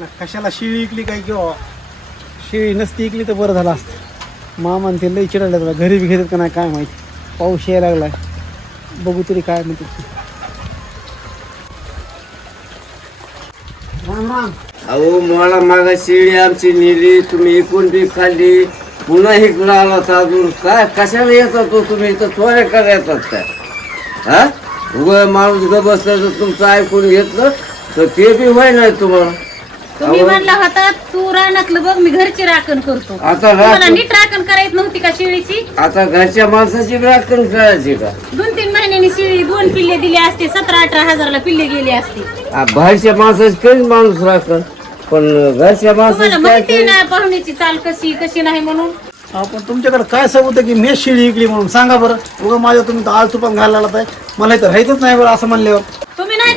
ना कशाला शिळी इकली काय किंवा शिळी नसती इकली तर बरं झालं असतं. मामान ते लई चिडायला तुला घरी बी घेतात का नाही काय माहिती. पाऊस यायला लागला. बघू तरी काय म्हणते राम राम. अहो मला मागा शिळी आमची नेली तुम्ही इकून बी खाल्ली. पुन्हा इकडं आला तर अजून. काय कशाला येतात तो तुम्ही? इथं चोऱ्या करायला येतात त्या हा? उभं माणूस ग तर तुमचं ऐकून घेतलं तर ते बी व्हाय नाही तुम्हाला. तुम्ही. म्हणला होता तू रानातलं बघ मी घरची राखण करतो. आता नीट राखण करायची नव्हती का शिळीची? आता घरच्या माणसाची राखण करायची का? दोन तीन महिन्यांनी शिळी दोन पिल्ले दिले असते सतरा अठरा हजाराला पिल्ले गेले असते. आ, बाहेरच्या माणसाची कधी माणूस राखण पण घरच्या तुम्हाला माणसाची काय माहिती करेल? ना पाहुण्याची चाल कशी कशी नाही म्हणून? आपण तुमच्याकडे काय आहे की मी शिळी इकली म्हणून? सांगा बरं. उगा माझ्या तुम्ही तर आल तुपान घालायला मला इथं राहायचंच नाही बरं असं म्हणल्यावर.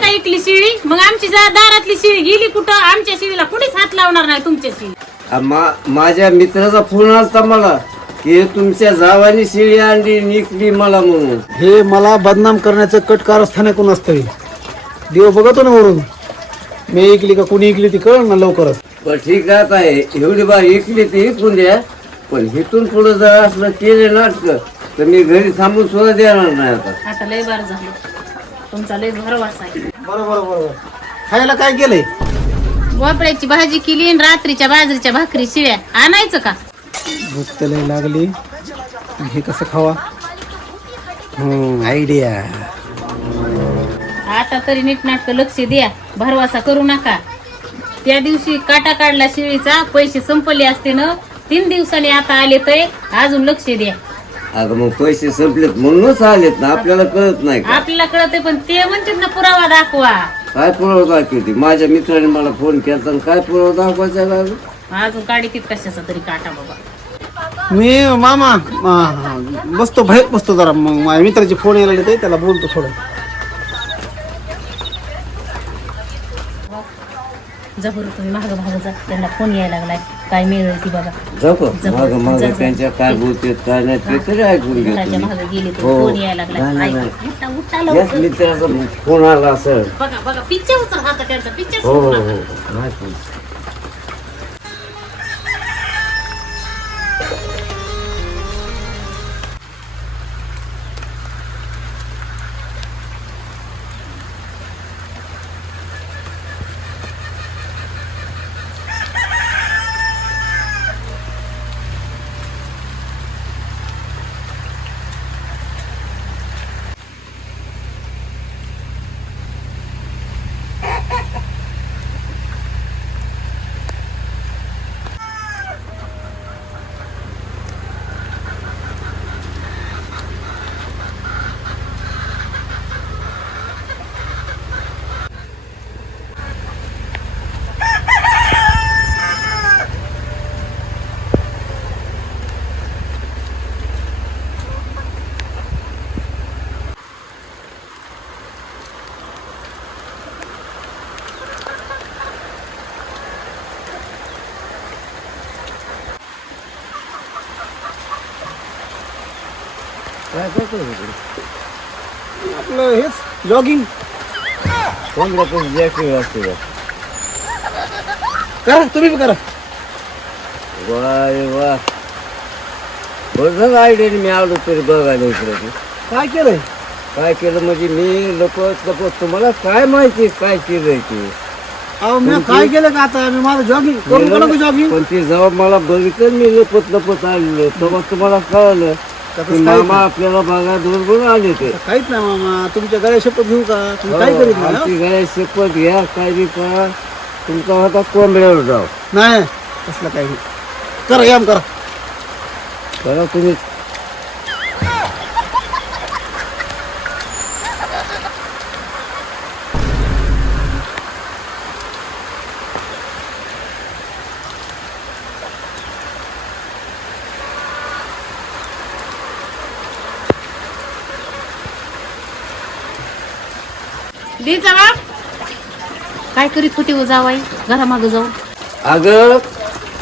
का ऐकली शिळी मग आमची जा- दारातली शिळी गेली कुठं? आमच्या शिळीला कुणीच हात लावणार नाही तुमच्या शिळी. आ, मा- माझ्या मित्राचा फोन आलता मला की तुमच्या जावानी शिळी आणली निकली मला म्हणून. हे मला बदनाम करण्याचं कट कारस्थान कोण असतं. देव बघतो ना वरून. मी ऐकली का कुणी ऐकली ती कळ ना लवकरच. पण ठीक आहे आता हे- एवढी बार इकली ती इकून द्या. पण इथून पुढे जर असलं केले नाटक तर मी घरी थांबून सुद्धा देणार नाही आता. आता लय बार झालं. तुमचा लय भरवासा आहे. बरोबर बरोबर. खायला काय केलंय? भोपळ्याची भाजी केली आणि रात्रीच्या बाजरीच्या भाकरी शिळ्या आणायचं का? भूक तर लय लागली. हे कसं खावा? आयडिया आता तरी नीटनाटक लक्ष द्या. भरवासा करू नका. त्या दिवशी काटा काढला शिळीचा पैसे संपले असते ना तीन दिवसांनी आता आले तर अजून लक्ष द्या. अगं मग पैसे संपलेत म्हणूनच आलेत ना आपल्याला कळत नाही का? आपल्याला कळते पण ते म्हणतात ना पुरावा दाखवा. काय पुरावा दाखवते? माझ्या मित्राने मला फोन केला तर काय पुरावा दाखवायचा लागला? अजून काढीत कशाचा तरी काटा बाबा. मी मामा बसतो बाहेर बसतो जरा. मग माझ्या मित्राचे फोन यायला लागले त्याला बोलतो थोडं. जा बरं तुम्ही माग माग जा त्यांना फोन यायला लागलाय. काय मिळेल ती बघा जाऊ का जा माग माग जा, जा. त्यांच्या काय बोलते काय नाही ते तरी ऐकून घराच्या घेतो मागे गेले तर हो. फोन यायला नाही, लागलाय नाही, ऐका. उठा उठा याच लवकर मित्राचा फोन आला बघा बघा पिच्चे उचल हात त्यांचा पिच्चे हो हो हो. नाही. काय करतो आपलं हेच जॉगिंग पंधरा पैसे जॅकेट असते का? करा तुम्ही बी करा. वा रे वा. बरं झालं आयडियाने मी आलो तरी बघायला इकडे. ते. काय केलंय? काय केलं म्हणजे मी लपत लपत तुम्हाला काय माहिती काय केलंय ते? अहो मी काय केलं का आता? मी माझं जॉगिंग करून जॉगिंग पण ते जेव्हा मला बघितलं मी लपत लपत आलेलो. तेव्हा तुम्हाला कळलं. काहीच मामा आपल्याला बघा दोन गुण आले ते. काहीच नाही मामा. तुमच्या गळ्या शपथ घेऊ का? तुम्ही काय करीत नाही हो, आमची हं? गाय शपथ घ्या काय बी करा तुमचा होता कोंबड्यावर जाऊ. नाही असलं काही नाही. करा याम करा. करा तुम्ही दे काय करीत होते हो जावाई? घरामागं जाऊन. अगं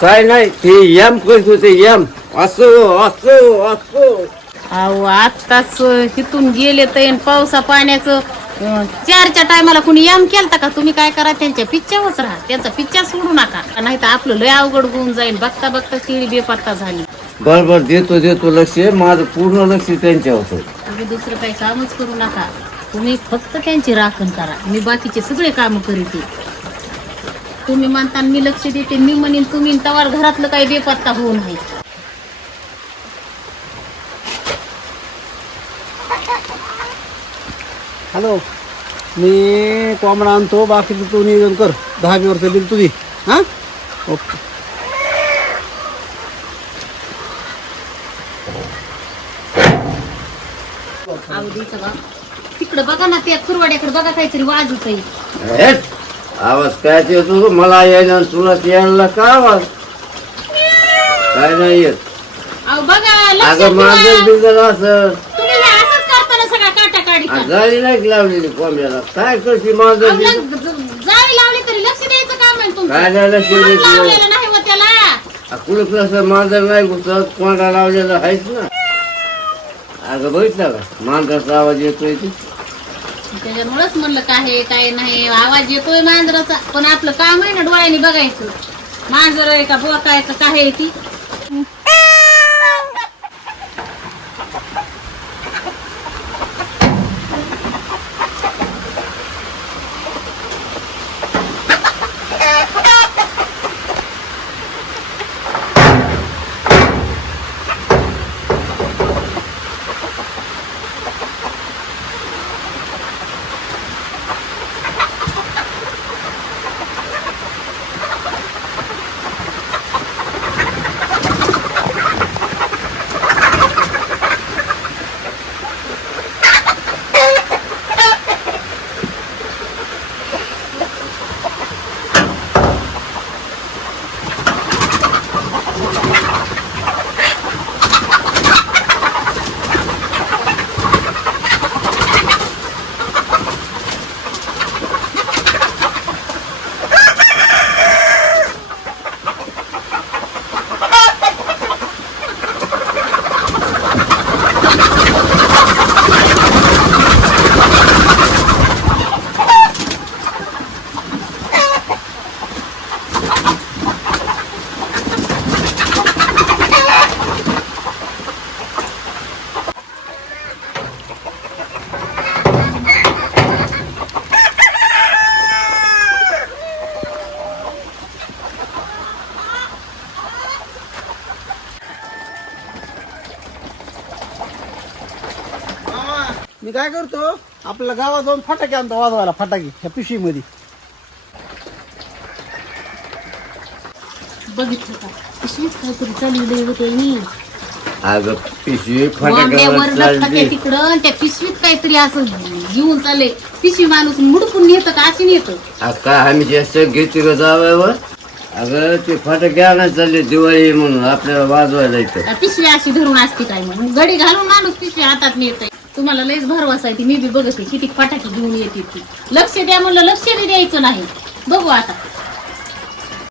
काय नाही ते यम करत होते यम असो असो असो. अहो आत्ताच इथून गेले तर पावसा पाण्याचं. अं, चारच्या टायमाला कुणी याम केलता का? तुम्ही काय करा त्यांच्या पिच्च्यावरच राहा. त्यांचा पिच्चा सोडू नका. नाही तर आपलं लय अवघड होऊन जाईल बघता बघता शिळी बेपत्ता झाली. बर बर देतो देतो लक्ष. माझं पूर्ण लक्ष त्यांच्यावर होतं. तुम्ही दुसरं काही कामच करू नका. तुम्ही फक्त त्यांची राखण करा. मी बाकीचे सगळे काम करीते तुम्ही म्हणता मी लक्ष देते मी म्हणेन तुम्ही तवार घरातलं काही बेपत्ता होऊ नये. हॅलो मी कोंबडा आणतो बाकीचं तू नियोजन कर. दहा बी वर्ष दिली तुझी. हां? ओके. आवडीचं बा. तिकडं बघा ना त्या खुरवाड्याकडे बघा काहीतरी वाजत आहे. हेट, आवाज काय येतो मला यायला आणि तुला यायला का आवाज? काय नाही येत. अहो बघा लक्ष अगं माझं ठेवा. बिगर असं. तुम्ही हे असंच करताना सगळा काटा काढी जाळी नाही लावलेली कोंबड्याला. काय करते बिगर जाळी लावली तरी लक्ष द्यायचं काम आहे तुमचं. काय नाही लक्ष द्यायचं? लावलेलं नाही हो त्याला. मांजर नाही घुसत कोंडा लावलेला आहेच ना. अगं बघितलं का? मांजराचा आवाज येतोय ते. त्याच्यामुळेच म्हणलं काय आहे, काय नाही आवाज येतोय मांजराचा. पण आपलं काम आहे ना डोळ्याने बघायचं. मांजर आहे का बोका आहे का काय आहे ती मी काय करतो? आपल्या गावात जाऊन फटाके आणतो वाजवायला फटाके ह्या पिशवीमध्ये. बघितलं का? पिशवीत काहीतरी चालवलंय होते मी अगं पिशवी वांब्यावर फटाक्यावर लटकत्या चालते तिकडं आणि त्या पिशवीत काहीतरी असं घेऊन चालले. पिशवी माणूस मुडकून नेतं का? अशी नेतं. काय आम्ही जास्त घेते का जावयावर? अगं ते फटाके आणायला चालले दिवाळी म्हणून आपल्याला वाजवायला त्या पिशवी अशी धरून असते काय मग गडी घालून माणूस पिशवी हातात नेत तुम्हाला लयच भरवसा आहे ती. मी बी बघते किती फटाके घेऊन येते ती. लक्ष द्या म्हणलं लक्ष बी द्यायचं नाही. बघू आता.